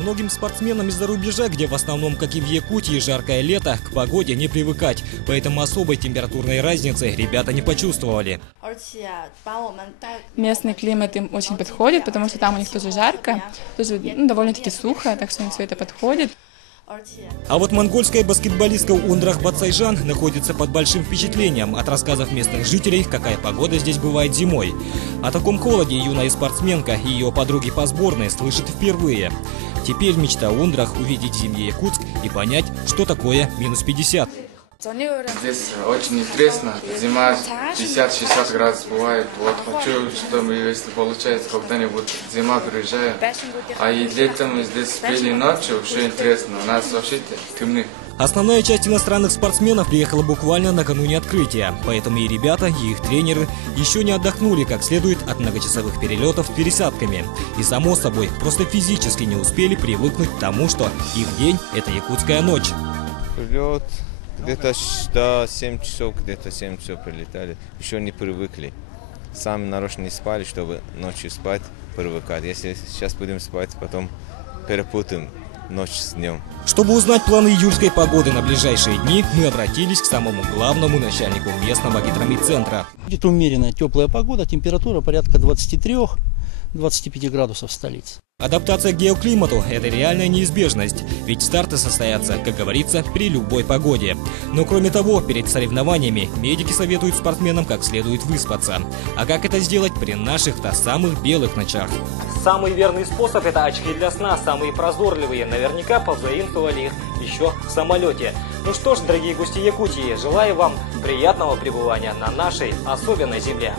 Многим спортсменам из-за рубежа, где в основном, как и в Якутии, жаркое лето, к погоде не привыкать. Поэтому особой температурной разницы ребята не почувствовали. Местный климат им очень подходит, потому что там у них тоже жарко, тоже довольно-таки сухо, так что им все это подходит. А вот монгольская баскетболистка Ундрах Бацайжан находится под большим впечатлением от рассказов местных жителей, какая погода здесь бывает зимой. О таком холоде юная спортсменка и ее подруги по сборной слышит впервые. Теперь мечта Ундрах увидеть зимний Якутск и понять, что такое минус 50. Здесь очень интересно. Зима 50-60 градусов бывает. Вот хочу, чтобы, если получается, когда-нибудь зима приезжает. А и летом здесь спели ночью, вообще интересно. У нас вообще темны. Основная часть иностранных спортсменов приехала буквально накануне открытия. Поэтому и ребята, и их тренеры еще не отдохнули как следует от многочасовых перелетов с пересадками. И само собой, просто физически не успели привыкнуть к тому, что их день – это якутская ночь. Прилет. Где-то до 7 часов, где-то 7 часов прилетали. Еще не привыкли. Сами нарочно не спали, чтобы ночью спать, привыкать. Если сейчас будем спать, потом перепутаем ночь с днем. Чтобы узнать планы июльской погоды на ближайшие дни, мы обратились к самому главному начальнику местного гидромедцентра. Будет умеренная теплая погода, температура порядка 23-25 градусов в столице. Адаптация к геоклимату – это реальная неизбежность, ведь старты состоятся, как говорится, при любой погоде. Но кроме того, перед соревнованиями медики советуют спортсменам как следует выспаться. А как это сделать при наших-то самых белых ночах? Самый верный способ – это очки для сна, самые прозорливые. Наверняка позаимствовали их еще в самолете. Ну что ж, дорогие гости Якутии, желаю вам приятного пребывания на нашей особенной земле.